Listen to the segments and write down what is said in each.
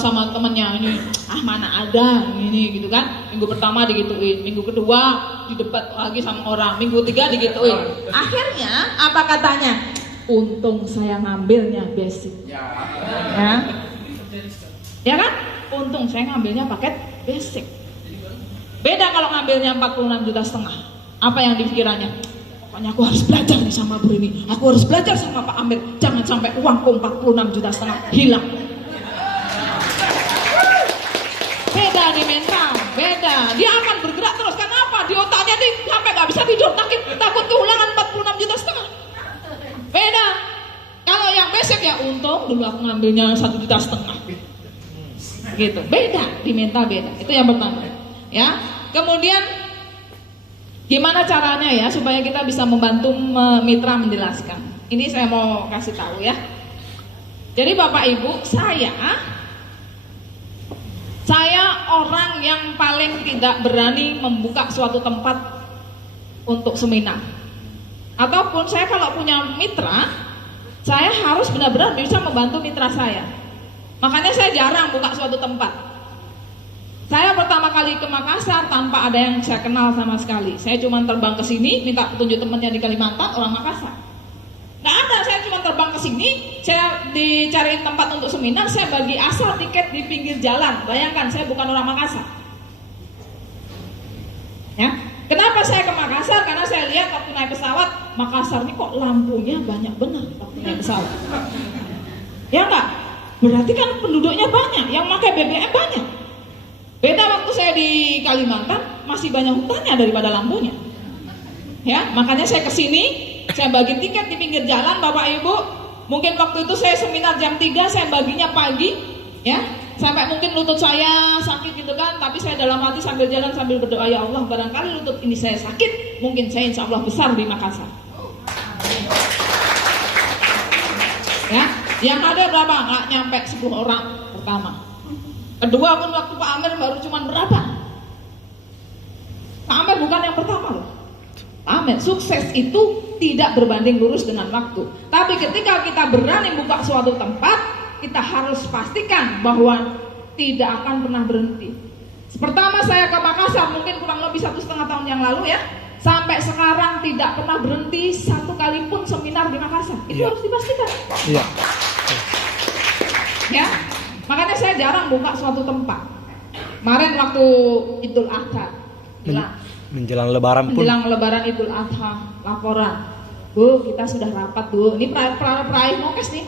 sama temennya ini, mana ada ini gitu kan. Minggu pertama digituin, minggu kedua didebat lagi sama orang, minggu ketiga digituin. Akhirnya apa katanya? Untung saya ngambilnya basic. Ya kan? Untung saya ngambilnya paket basic. Beda kalau ngambilnya 46,5 juta. Apa yang dipikirannya? Pokoknya aku harus belajar nih sama Bu ini. Aku harus belajar sama Pak Amir. Jangan sampai uangku 46,5 juta hilang. Beda di mental, beda. Dia akan bergerak terus. Kenapa? Di otaknya nih sampai gak bisa tidur, takut kehilangan 46,5 juta. Beda. Kalau yang basic ya untung dulu aku ngambilnya 1,5 juta. Gitu. Beda di mental, beda. Itu yang pertama. Ya. Kemudian gimana caranya ya supaya kita bisa membantu mitra menjelaskan. Ini saya mau kasih tahu ya. Jadi Bapak Ibu, saya orang yang paling tidak berani membuka suatu tempat untuk seminar. Ataupun saya kalau punya mitra, saya harus benar-benar bisa membantu mitra saya. Makanya saya jarang buka suatu tempat. Saya pertama kali ke Makassar tanpa ada yang saya kenal sama sekali. Saya cuma terbang ke sini, minta petunjuk temannya di Kalimantan, orang Makassar. Nggak ada, saya cuma terbang ke sini, saya dicariin tempat untuk seminar, saya bagi asal tiket di pinggir jalan. Bayangkan, saya bukan orang Makassar. Ya, kenapa saya ke Makassar? Karena saya lihat waktu naik pesawat, Makassar ini kok lampunya banyak benar waktu naik pesawat. Ya nggak? Berarti kan penduduknya banyak, yang pakai BBM banyak. Beda waktu saya di Kalimantan, masih banyak hutannya daripada lampunya. Ya, makanya saya kesini, saya bagi tiket di pinggir jalan, Bapak Ibu. Mungkin waktu itu saya seminar jam 3, saya baginya pagi, ya, sampai mungkin lutut saya sakit gitu kan. Tapi saya dalam hati sambil jalan sambil berdoa, ya Allah, barangkali lutut ini saya sakit, mungkin saya insya Allah besar di Makassar. Ya, yang ada berapa? Nggak nyampe 10 orang pertama. Kedua pun waktu Pak Amir baru cuma berapa? Pak Amir bukan yang pertama loh. Pak Amir, sukses itu tidak berbanding lurus dengan waktu. Tapi ketika kita berani buka suatu tempat, kita harus pastikan bahwa tidak akan pernah berhenti. Pertama saya ke Makassar mungkin kurang lebih 1,5 tahun yang lalu ya. Sampai sekarang tidak pernah berhenti satu kali pun seminar di Makassar. Itu harus dipastikan. Iya. Ya. Makanya saya jarang buka suatu tempat. Kemarin waktu Idul Adha, menjelang Lebaran pun. Menjelang Lebaran Idul Adha, laporan, Bu, kita sudah rapat Bu. Ini peraih Mokes nih.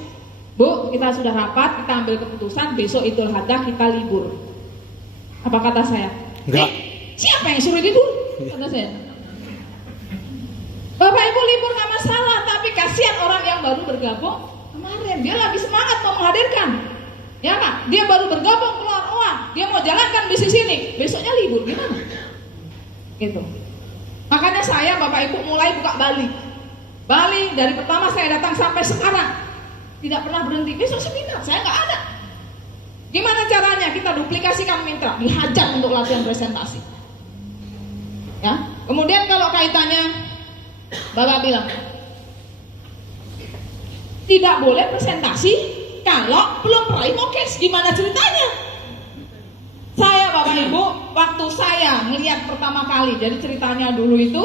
Bu, kita sudah rapat, kita ambil keputusan besok Idul Adha kita libur. Apa kata saya? Enggak. Siapa yang suruh libur? Kata saya. Bapak Ibu libur nggak masalah, tapi kasihan orang yang baru bergabung kemarin. Dia lagi semangat mau menghadirkan. Ya Kak, dia baru bergabung keluar uang, dia mau jalankan bisnis ini, besoknya libur, gimana? Gitu. Makanya saya Bapak Ibu mulai buka Bali. Bali dari pertama saya datang sampai sekarang tidak pernah berhenti. Besok seminar, saya nggak ada. Gimana caranya? Kita duplikasikan mitra, dihajar untuk latihan presentasi. Ya. Kemudian kalau kaitannya, Bapak bilang tidak boleh presentasi kalau belum peraih Mokes. Gimana ceritanya? Saya Bapak Ibu, waktu saya ngelihat pertama kali, jadi ceritanya dulu itu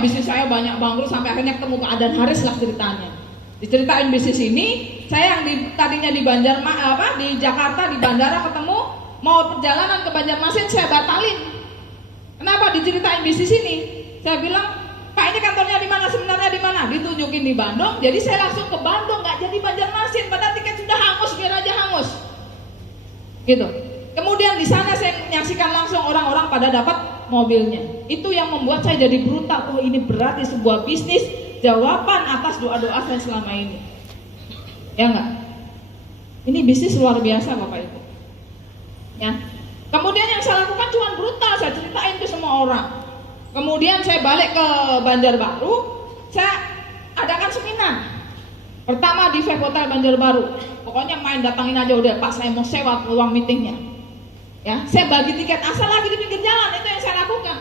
bisnis saya banyak bangkrut sampai akhirnya ketemu Pak Adan Haris lah ceritanya. Diceritain bisnis ini, saya yang tadinya di di Jakarta di bandara ketemu mau perjalanan ke Banjarmasin saya batalin. Kenapa? Diceritain bisnis ini. Saya bilang, Pak ini kantornya di mana, sebenarnya di mana? Ditunjukin di Bandung, jadi saya langsung ke Bandung, nggak jadi Banjarmasin, padahal tiket sudah hangus, biar aja hangus. Gitu. Kemudian di sana saya menyaksikan langsung orang-orang pada dapat mobilnya. Itu yang membuat saya jadi brutal. Oh ini berarti sebuah bisnis jawaban atas doa-doa saya selama ini. Ya enggak? Ini bisnis luar biasa Bapak Ibu. Ya. Kemudian yang saya lakukan cuma brutal, saya ceritain ke semua orang. Kemudian saya balik ke Banjarbaru, saya adakan seminar. Pertama di Vibe Hotel Banjarbaru. Pokoknya main datangin aja udah, Pak saya mau sewa ruang meetingnya. Ya, saya bagi tiket asal lagi di pinggir jalan, itu yang saya lakukan.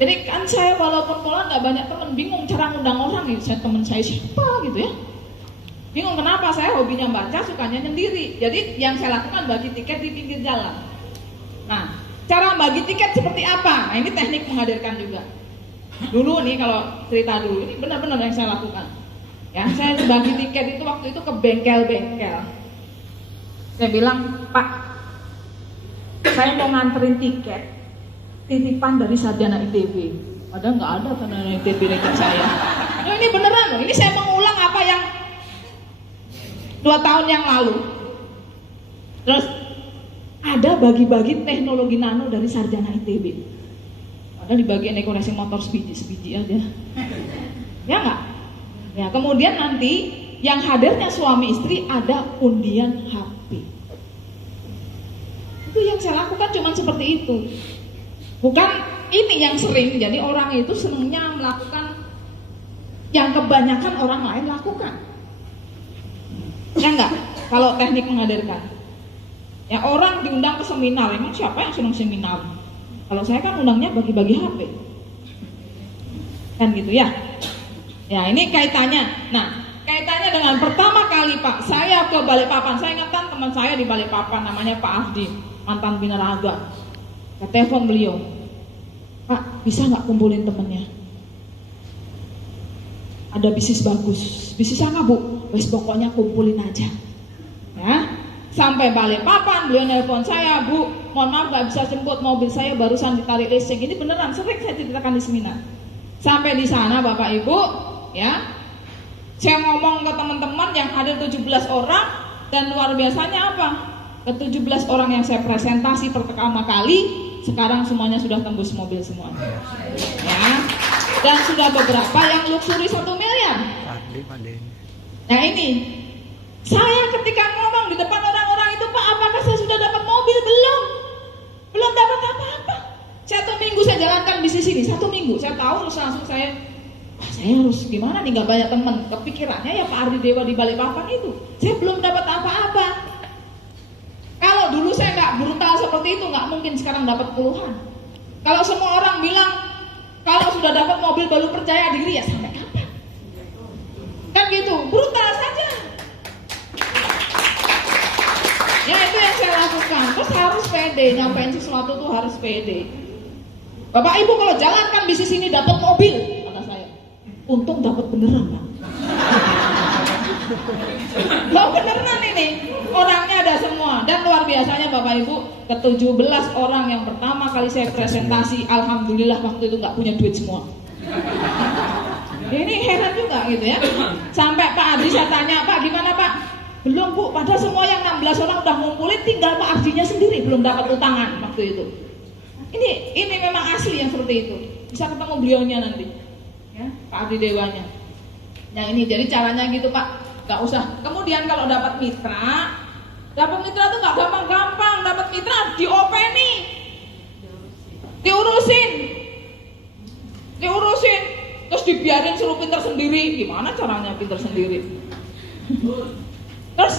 Jadi kan saya walaupun pola nggak banyak temen, bingung cara ngundang orang nih. Saya temen saya siapa gitu ya. Bingung kenapa, saya hobinya baca, sukanya nyendiri. Jadi yang saya lakukan bagi tiket di pinggir jalan. Nah, cara bagi tiket seperti apa? Nah, ini teknik menghadirkan juga. Dulu nih kalau cerita dulu, ini benar-benar yang saya lakukan. Ya, saya bagi tiket itu waktu itu ke bengkel-bengkel. Saya bilang, Pak, saya mau nganterin tiket titipan dari sarjana ITB. Padahal nggak ada sarjana ITB tiket saya. Nah, ini beneran loh. Ini saya mengulang apa yang 2 tahun yang lalu. Terus ada bagi-bagi teknologi nano dari sarjana ITB. Padahal di bagian dekorasi motor sebiji aja. Ya nggak? Ya, kemudian nanti yang hadirnya suami istri ada undian HP. Itu yang saya lakukan cuma seperti itu. Bukan ini yang sering, jadi orang itu senangnya melakukan yang kebanyakan orang lain lakukan. Ya enggak? Kalau teknik menghadirkan. Ya orang diundang ke seminar, emang siapa yang senang seminar? Kalau saya kan undangnya bagi-bagi HP. Kan gitu ya. Ya ini kaitannya. Nah, kaitannya dengan pertama kali Pak, saya ke Balikpapan. Saya ingatkan teman saya di Balikpapan namanya Pak Ardi, mantan binaraga. Saya telepon beliau, Pak, bisa nggak kumpulin temennya? Ada bisnis bagus. Bisnis apa Bu? Wes pokoknya kumpulin aja. Ya, sampai Balikpapan beliau nelpon saya, Bu, mohon maaf nggak bisa jemput, mobil saya barusan ditarik listrik. Ini beneran, sering saya ceritakan di seminar. Sampai di sana Bapak Ibu, ya, saya ngomong ke teman-teman yang hadir 17 orang dan luar biasanya apa? Ke 17 orang yang saya presentasi pertama kali, sekarang semuanya sudah tembus mobil semua. Ya. Dan sudah beberapa yang luxury 1 miliar. Nah ini, saya ketika ngomong di depan orang-orang itu, Pak, apakah saya sudah dapat mobil? Belum dapat apa-apa. 1 minggu saya jalankan bisnis ini, 1 minggu. Saya tahu langsung saya harus gimana nih, gak banyak teman. Kepikirannya ya Pak Ardi Dewa di Balikpapan itu. Saya belum dapat apa-apa. Kalau dulu saya nggak brutal seperti itu, nggak mungkin sekarang dapat puluhan. Kalau semua orang bilang kalau sudah dapat mobil baru percaya diri, ya sampai kapan? Kan gitu, brutal saja. Ya itu yang saya lakukan. Terus harus pede, nyampein sesuatu tuh harus pede. Bapak Ibu kalau jalankan bisnis ini dapat mobil, kata saya, untung dapat beneran Pak. Loh beneran ini, orangnya ada semua. Dan luar biasanya Bapak Ibu, ke 17 orang yang pertama kali saya presentasi, alhamdulillah waktu itu gak punya duit semua. Ini heran juga gitu ya. Sampai Pak Ardi saya tanya, Pak gimana Pak? Belum Bu, padahal semua yang 16 orang udah ngumpulin, tinggal Pak Ardinya sendiri belum dapat utangan waktu itu. Ini memang asli yang seperti itu. Bisa ketemu beliaunya nanti, ya, Pak Ardi Dewanya. Nah ini jadi caranya gitu Pak, gak usah. Kemudian kalau dapat mitra tuh gak gampang-gampang. Dapat mitra diopeni, diurusin, terus dibiarin suruh pinter sendiri. Gimana caranya pinter sendiri? Terus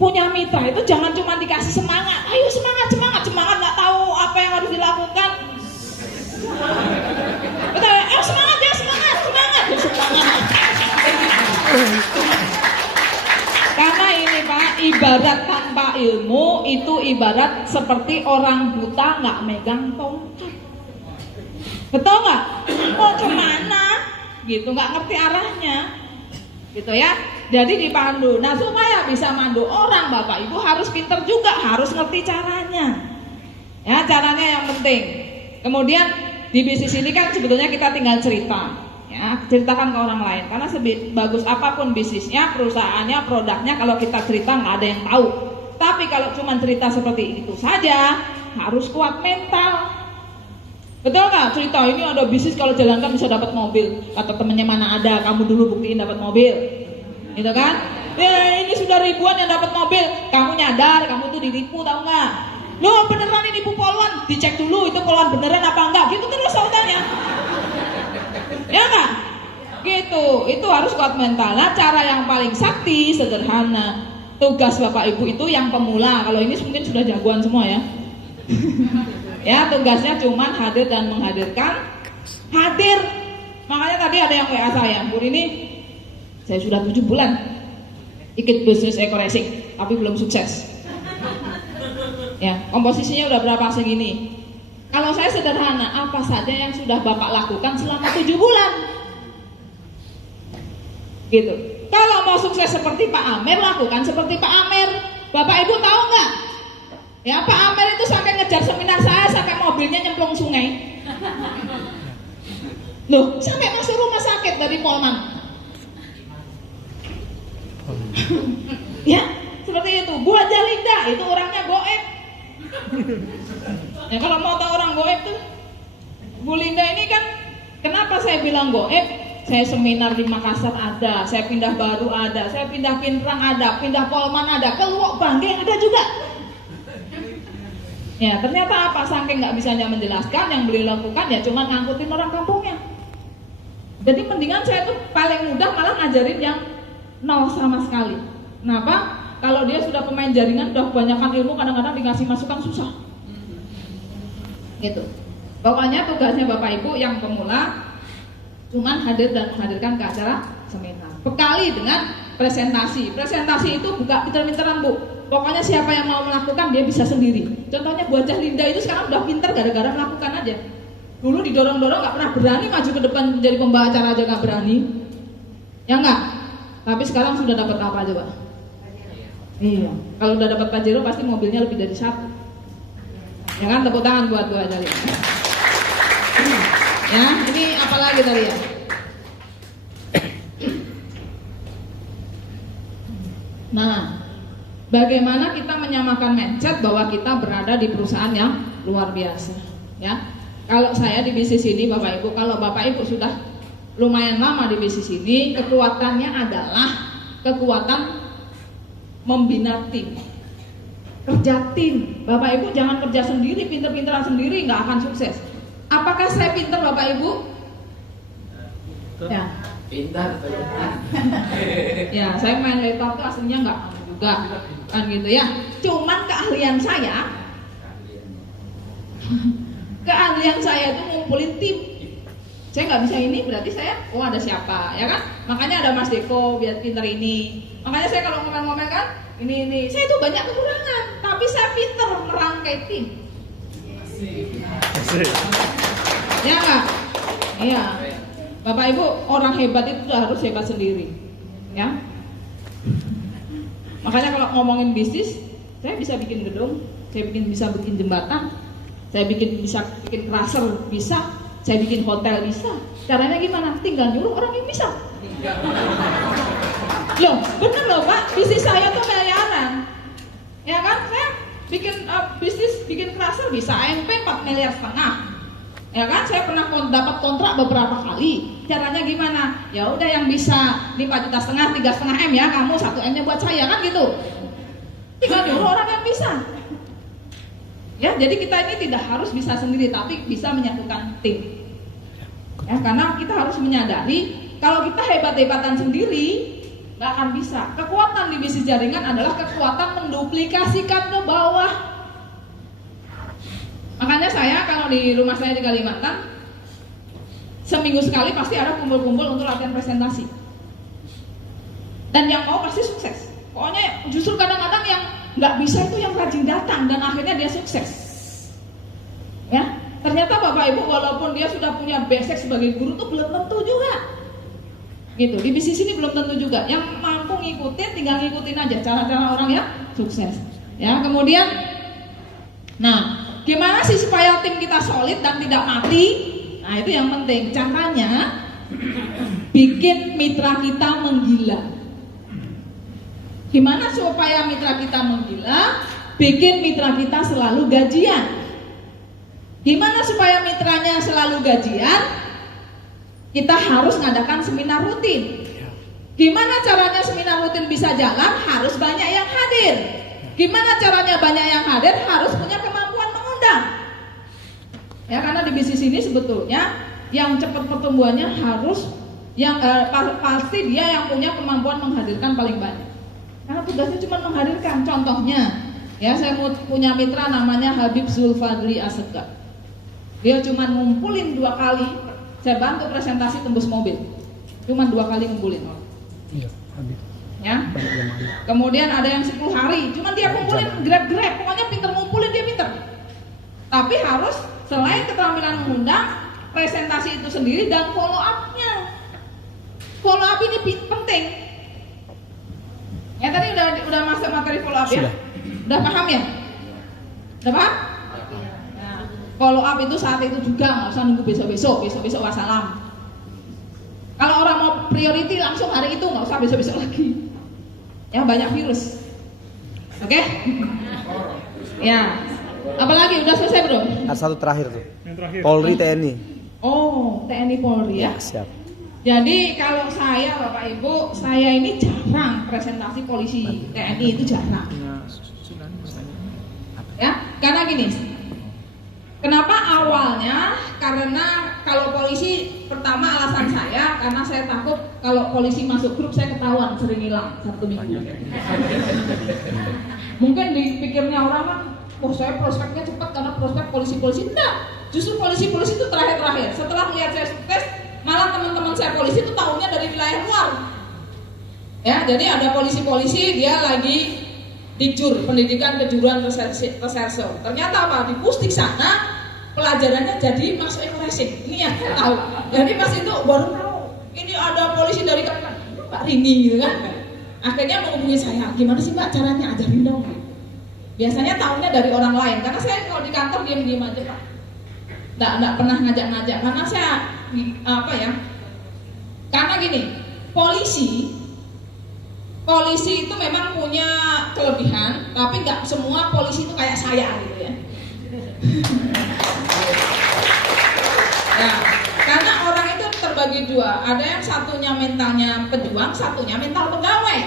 punya mitra itu jangan cuma dikasih semangat, ayo semangat, nggak tahu apa yang harus dilakukan. Betul, semangat ya, semangat. Karena ini Pak, ibarat tanpa ilmu itu ibarat seperti orang buta nggak megang tongkat. Betul nggak? Mau kemana? Gitu, nggak ngerti arahnya. Gitu ya. Jadi dipandu. Nah supaya bisa mandu orang Bapak Ibu harus pinter juga, harus ngerti caranya. Ya caranya yang penting. Kemudian di bisnis ini kan sebetulnya kita tinggal cerita, ya ceritakan ke orang lain. Karena sebagus apapun bisnisnya, perusahaannya, produknya, kalau kita cerita nggak ada yang tahu. Tapi kalau cuma cerita seperti itu saja, harus kuat mental. Betul nggak? Cerita ini ada bisnis kalau jalankan bisa dapat mobil. Kata temennya mana ada, kamu dulu buktiin dapat mobil. Gitu kan? Ini sudah ribuan yang dapat mobil. Kamu nyadar, kamu tuh ditipu, tahu nggak? Loh beneran ini nipu poluan, dicek dulu itu poluan beneran apa enggak? Gitu terus saudaranya. Ya nggak? Gitu. Itu harus kuat mental. Nah, cara yang paling sakti sederhana. Tugas Bapak Ibu itu yang pemula. Kalau ini mungkin sudah jagoan semua ya. Ya tugasnya cuman hadir dan menghadirkan. Hadir. Makanya tadi ada yang WA saya, Bu ini saya sudah 7 bulan ikut bisnis eco racing, tapi belum sukses. Ya, komposisinya udah berapa segini. Kalau saya sederhana, apa saja yang sudah Bapak lakukan selama 7 bulan? Gitu. Kalau mau sukses seperti Pak Amer, lakukan seperti Pak Amer. Bapak Ibu tahu nggak? Ya, Pak Amer itu sampai ngejar seminar saya, sampai mobilnya nyemplung sungai. Loh, sampai masuk rumah sakit dari Polman. Ya, seperti itu. Bu Haja Linda itu orangnya goib. Ya, kalau mau tahu orang goib tuh, Bu Linda ini kan, kenapa saya bilang goib? Saya seminar di Makassar ada, saya pindah Baru ada, saya pindah Pinrang ada, pindah Polman ada, ke Luwuk Bangge ada juga. Ya, ternyata apa? Saking nggak bisanya menjelaskan, yang beliau lakukan ya cuma ngangkutin orang kampungnya. Jadi mendingan saya tuh paling mudah malah ngajarin yang nol sama sekali. Kenapa? Kalau dia sudah pemain jaringan, udah kebanyakan ilmu, kadang-kadang dikasih masukan susah. Gitu. Pokoknya tugasnya Bapak Ibu yang pemula cuman hadir dan menghadirkan ke acara seminar. Bekali dengan presentasi. Presentasi itu bukan pinter-pinteran, Bu. Pokoknya siapa yang mau melakukan dia bisa sendiri. Contohnya Bu Haja Linda itu sekarang udah pinter gara-gara melakukan aja. Dulu didorong-dorong nggak pernah berani maju ke depan menjadi pembawa acara aja nggak berani. Ya nggak? Tapi sekarang sudah dapat apa coba? Iya. Kalau udah dapat Pajero pasti mobilnya lebih dari 1. Ya kan, tepuk tangan buat Bu Haja Linda. Ya, ini apalagi tadi ya? Nah, bagaimana kita menyamakan mindset bahwa kita berada di perusahaan yang luar biasa, ya? Kalau saya di bisnis ini, Bapak Ibu, kalau Bapak Ibu sudah lumayan lama di bisnis ini, kekuatannya adalah kekuatan membina tim, kerja tim. Bapak Ibu jangan kerja sendiri, pinter-pinteran sendiri, nggak akan sukses. Apakah saya pinter, Bapak Ibu? Ya. Pintar. Ya, saya main laptop tuh aslinya nggak juga, kan gitu ya. Cuman keahlian saya itu ngumpulin tim. Saya nggak bisa ini, berarti saya, oh ada siapa, ya kan? Makanya ada Mas Deko, biar pinter ini. Makanya saya kalau ngomel-ngomel kan, ini, saya itu banyak kekurangan, tapi saya pinter merangkai tim. Ya nggak? Iya. Bapak Ibu, orang hebat itu harus hebat sendiri, ya. Makanya kalau ngomongin bisnis, saya bisa bikin gedung, saya bisa bikin jembatan, saya bisa bikin crusher, bisa, saya bikin hotel, bisa. Caranya gimana? Tinggal nyuruh orang yang bisa. Loh, bener loh Pak, bisnis saya tuh miliaran, ya kan? Saya bikin bisnis, bikin crusher bisa AMP 4,5 miliar. Ya kan, saya pernah dapat kontrak beberapa kali. Caranya gimana? Ya udah yang bisa 5,5 juta, 3,5 M ya, kamu 1 M-nya buat saya, kan gitu. Tinggal nyuruh orang yang bisa. Ya, jadi kita ini tidak harus bisa sendiri, tapi bisa menyatukan tim. Ya, karena kita harus menyadari kalau kita hebat-hebatan sendiri nggak akan bisa. Kekuatan di bisnis jaringan adalah kekuatan menduplikasikan ke bawah. Makanya saya kalau di rumah saya di Kalimantan, seminggu sekali pasti ada kumpul-kumpul untuk latihan presentasi. Dan yang mau pasti sukses. Pokoknya justru kadang-kadang yang nggak bisa itu yang rajin datang dan akhirnya dia sukses. Ya, ternyata Bapak Ibu walaupun dia sudah punya basic sebagai guru tuh belum tentu juga. Gitu, di bisnis ini belum tentu juga. Yang mampu ngikutin, tinggal ngikutin aja cara-cara orang yang sukses. Ya, kemudian, nah, gimana sih supaya tim kita solid dan tidak mati? Nah, itu yang penting. Caranya bikin mitra kita menggila. Gimana supaya mitra kita menggila? Bikin mitra kita selalu gajian. Gimana supaya mitranya selalu gajian? Kita harus ngadakan seminar rutin. Gimana caranya seminar rutin bisa jalan? Harus banyak yang hadir. Gimana caranya banyak yang hadir? Harus punya kemampuan mengundang. Ya, karena di bisnis ini sebetulnya yang cepat pertumbuhannya harus yang pasti dia yang punya kemampuan menghadirkan paling banyak. Karena tugasnya cuma menghadirkan. Contohnya, ya saya punya mitra namanya Habib Zulfadli Asegaf. Dia cuma ngumpulin 2 kali. Saya bantu presentasi tembus mobil. Cuma 2 kali ngumpulin. Iya, Habib. ya. Kemudian ada yang 10 hari, cuman dia kumpulin grab, pokoknya pinter ngumpulin, dia pinter. Tapi harus selain keterampilan mengundang, presentasi itu sendiri dan follow up-nya. Follow up ini penting. Ya tadi udah masuk materi follow up ya? Udah paham ya? Udah paham? Nah, follow up itu saat itu juga, nggak usah nunggu besok wassalam. Kalau orang mau priority langsung hari itu, nggak usah besok lagi. Ya banyak virus. Oke? Ya. Apalagi udah selesai belum? Ada satu terakhir tuh. Yang terakhir. Polri TNI. Oh, TNI Polri ya. Siap. Jadi kalau saya Bapak Ibu, saya ini jarang presentasi polisi TNI, itu jarang. Ya, karena gini. Kenapa awalnya? Karena kalau polisi, pertama alasan saya karena saya takut kalau polisi masuk grup saya ketahuan sering hilang 1 minggu. Mungkin dipikirnya orang kan, oh saya prospeknya cepat karena prospek polisi-polisi. Enggak, justru polisi-polisi itu terakhir. Setelah melihat saya sukses, malah teman-teman saya polisi itu tahunya dari wilayah luar. Ya, jadi ada polisi-polisi dia lagi Dikjur, pendidikan kejuruan reserse. Ternyata apa? Di Pusdik sana pelajarannya jadi masuk ekoresik. Ini yang saya tahu. Jadi pas itu baru tahu ini ada polisi dari Kalimantan, Mbak Rini gitu kan. Akhirnya menghubungi saya, gimana sih Mbak caranya, ajarin dong. Biasanya tahunya dari orang lain, karena saya kalau di kantor diam-diam aja Pak. Nggak pernah ngajak-ngajak, karena saya karena gini, polisi itu memang punya kelebihan, tapi nggak semua polisi itu kayak saya gitu ya. Nah, karena orang itu terbagi dua, ada yang satunya mentalnya pejuang, satunya mental pegawai.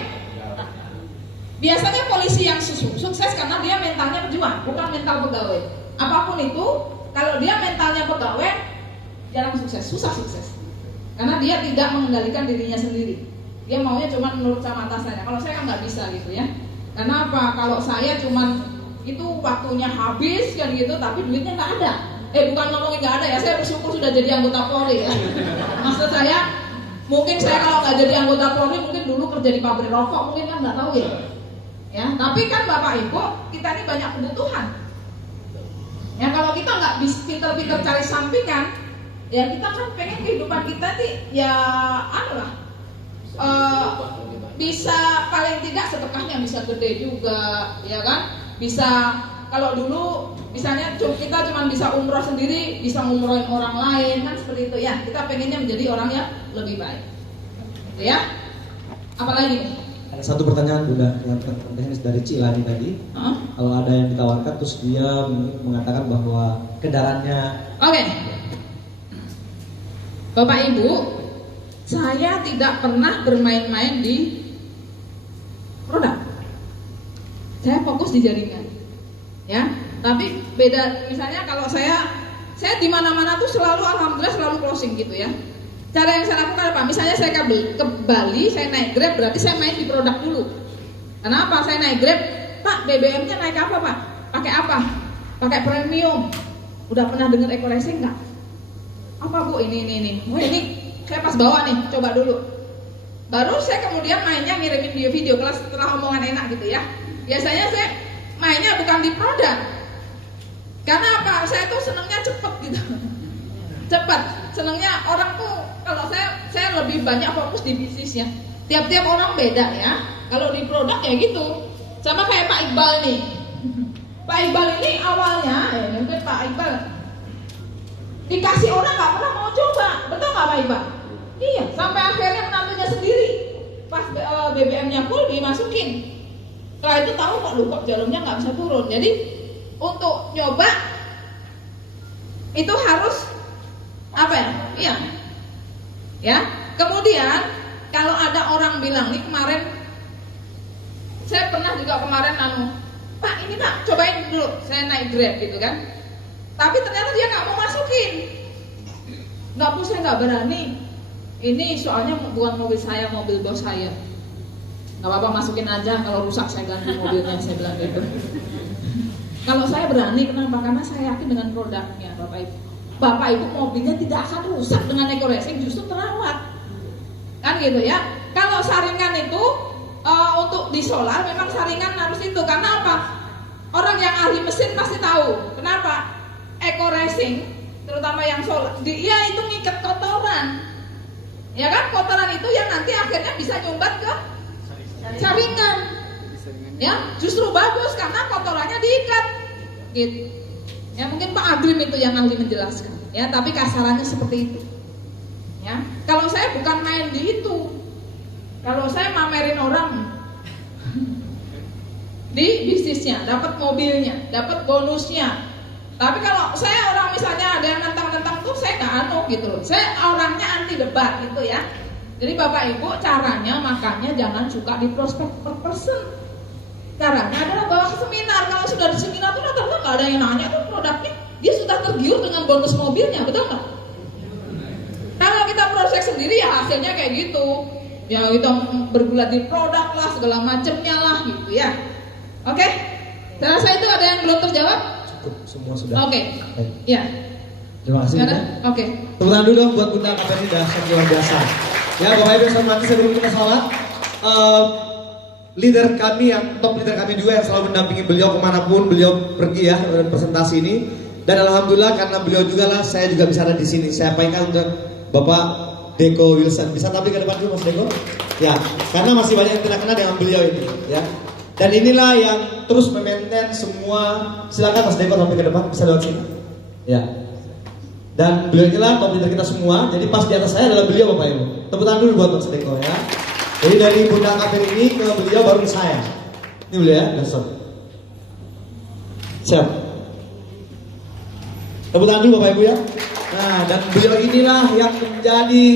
Biasanya polisi yang sukses karena dia mentalnya pejuang, bukan mental pegawai. Apapun itu, kalau dia mentalnya pegawai, jarang sukses, susah sukses. Karena dia tidak mengendalikan dirinya sendiri. Dia maunya cuma menurut sama atasannya. Kalau saya kan nggak bisa gitu ya. Karena apa? Kalau saya cuma itu waktunya habis kan gitu, tapi duitnya nggak ada. Bukan ngomongin nggak ada ya. Saya bersyukur sudah jadi anggota Polri ya. Maksud saya, mungkin saya kalau nggak jadi anggota Polri, mungkin dulu kerja di pabrik rokok, mungkin kan nggak tahu ya. Ya, tapi kan Bapak Ibu, kita ini banyak kebutuhan. Ya kalau kita nggak pinter-pinter cari sampingan, ya kita kan pengen kehidupan kita nih ya bisa paling tidak sedekahnya bisa gede juga, ya kan? Bisa kalau dulu misalnya kita cuma bisa umroh sendiri, bisa ngumrohin orang lain kan seperti itu ya. Kita pengennya menjadi orang yang lebih baik, gitu ya. Apalagi nih? Ada satu pertanyaan Bunda yang teknis dari Cilani tadi. Kalau ada yang ditawarkan terus dia mengatakan bahwa kendaraannya. Oke. Bapak Ibu, saya tidak pernah bermain-main di produk. Saya fokus di jaringan. Ya, tapi beda misalnya kalau saya di mana-mana tuh selalu alhamdulillah selalu closing gitu ya. Cara yang saya lakukan apa? Misalnya saya ke Bali, saya naik Grab, berarti saya main di produk dulu. Kenapa? Saya naik Grab, Pak, BBM-nya naik apa Pak? Pakai apa? Pakai premium. Udah pernah dengar eco-racing nggak? Apa Bu? Ini. Oh ini saya pas bawa nih, coba dulu. Baru saya kemudian mainnya ngirimin video kelas setelah omongan enak gitu ya. Biasanya saya mainnya bukan di produk. Karena apa? Saya tuh senangnya cepet gitu. Cepat. Senangnya orang tuh kalau saya lebih banyak fokus di bisnisnya. Tiap-tiap orang beda ya. Kalau di produk ya gitu. Sama kayak Pak Iqbal nih. Pak Iqbal ini awalnya, mungkin Pak Iqbal dikasih orang nggak pernah mau coba, betul nggak Pak Iqbal? Iya, sampai akhirnya menantunya sendiri. Pas BBM-nya full dimasukin. Setelah itu tahu kok jalurnya nggak bisa turun. Jadi untuk nyoba itu harus apa ya? Iya. Ya. Kemudian kalau ada orang bilang nih kemarin, saya pernah juga kemarin Pak ini Pak cobain dulu, saya naik Grab gitu kan. Tapi ternyata dia nggak mau masukin. Nggak Bu, saya nggak berani. Ini soalnya bukan mobil saya, mobil bos saya. Nggak apa-apa masukin aja, kalau rusak saya ganti mobilnya, saya bilang gitu. Kalau saya berani, kenapa? Karena saya yakin dengan produknya, Bapak Ibu. Bapak Ibu mobilnya tidak akan rusak dengan eco-racing, justru terawat. Kan gitu ya. Kalau saringan itu untuk di solar memang saringan harus itu. Karena apa? Orang yang ahli mesin pasti tahu. Kenapa? Eco racing, terutama yang solar, dia itu ngikat kotoran. Ya kan? Kotoran itu yang nanti akhirnya bisa nyumbat ke saringan. Ya, justru bagus karena kotorannya diikat. Gitu. Ya mungkin Pak Agrim itu yang ahli menjelaskan. Ya, tapi kasarannya seperti itu. Ya, kalau saya bukan main di itu. Kalau saya mamerin orang di bisnisnya, dapat mobilnya, dapat bonusnya. Tapi kalau saya orang misalnya ada yang nentang-nentang tuh saya nggak anu gitu loh. Saya orangnya anti debat gitu ya. Jadi Bapak Ibu caranya makanya jangan suka di prospek per person. Caranya adalah bawa ke seminar. Kalau sudah di seminar tuh rata-rata nggak ada yang nanya tuh produknya. Dia sudah tergiur dengan bonus mobilnya, betul nggak? Kalau kita prospek sendiri ya hasilnya kayak gitu. Ya kita bergulat di produk lah, segala macamnya lah gitu ya. Oke, saya rasa itu ada yang belum terjawab. Cukup, semua sudah. Oke, ya. Terima kasih. Oke. Tepuk tangan dulu dong buat Bunda Kapeni dasar luar biasa. Ya, Bapak Ibu yang hormati, sebelum kita sholat, leader kami yang top leader kami juga yang selalu mendampingi beliau kemanapun beliau pergi ya presentasi ini. Dan alhamdulillah karena beliau juga lah saya juga bisa ada di sini. Saya sampaikan untuk Bapak Deko Wilson. Bisa tampil ke depan dulu Mas Deko? Ya, karena masih banyak yang tidak kenal dengan beliau ini. Ya. Dan inilah yang terus memaintain semua. Silakan Mas Deko tampil ke depan. Bisa lewat sini. Ya. Dan beliau inilah top leader kita semua. Jadi pas di atas saya adalah beliau Bapak Ibu. Tepuk tangan dulu buat Mas Deko ya. Jadi dari Bunda Kapeni ini ke beliau baru ke saya. Ini beliau ya, besok. Siap. Tepuk tangan dulu Bapak Ibu ya. Nah, dan beliau inilah yang menjadi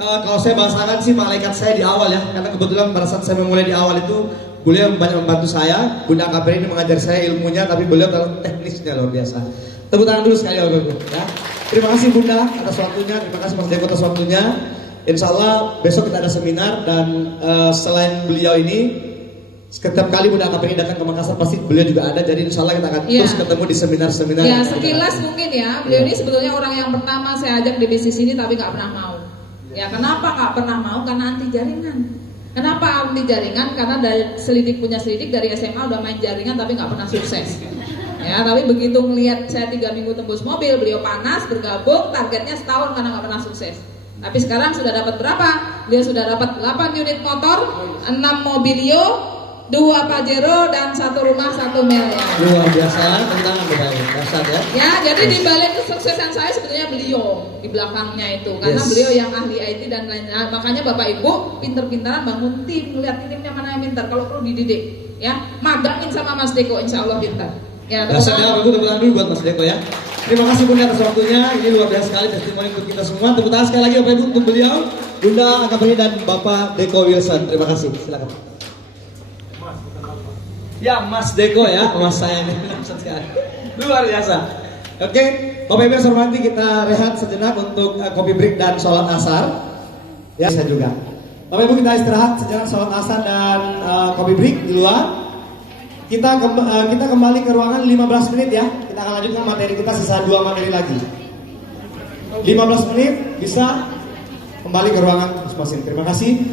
kalau saya bahasakan sih malaikat saya di awal ya. Karena kebetulan pada saat saya memulai di awal itu beliau banyak membantu saya. Bunda Kapeni ini mengajar saya ilmunya, tapi beliau kalau teknisnya luar biasa. Tepuk tangan dulu sekali Bapak Ibu ya. Terima kasih Bunda atas waktunya, terima kasih Mas Deko atas waktunya. Insya Allah besok kita ada seminar dan selain beliau ini setiap kali Bunda Kapeni datang ke Makassar pasti beliau juga ada. Jadi insya Allah kita akan terus ketemu di seminar-seminar. Ya sekilas mungkin ya beliau ini sebetulnya orang yang pertama saya ajak di bisnis ini tapi nggak pernah mau. Ya kenapa nggak pernah mau? Karena anti jaringan. Kenapa anti jaringan? Karena dari selidik punya selidik dari SMA udah main jaringan tapi nggak pernah sukses. Ya tapi begitu melihat saya 3 minggu tembus mobil, beliau panas bergabung, targetnya setahun karena nggak pernah sukses. Tapi sekarang sudah dapat berapa? Beliau sudah dapat 8 unit motor, 6 mobilio, 2 Pajero dan 1 rumah 1 miliar. Luar biasa, tentang Bapak Ibu, dasar ya. Ya, jadi di balik kesuksesan saya sebetulnya beliau di belakangnya itu, karena beliau yang ahli IT dan lain-lain. Makanya Bapak Ibu pinter-pinteran bangun tim, lihat timnya mana yang pintar. Kalau perlu dididik, ya magangin sama Mas Deko, insya Allah pintar. Ya, dasar ya, aku tepuk tangan dulu buat Mas Deko ya. Terima kasih Bunda atas waktunya. Ini luar biasa sekali testimoni untuk kita semua. Tepuk tangan sekali lagi Bapak Ibu untuk beliau, Bunda Kapeni dan Bapak Deko Wilson. Terima kasih. Silakan. Ya Mas Deko ya, Mas saya ini luar biasa. Oke, Bapak Ibu yang saya hormati, kita rehat sejenak untuk kopi break dan sholat asar. Ya saya juga. Bapak Ibu kita istirahat sejenak sholat asar dan kopi break di luar. Kita kembali ke ruangan 15 menit ya. Kita akan lanjutkan materi kita, sisa 2 materi lagi. 15 menit bisa kembali ke ruangan masing-masing. Terima kasih.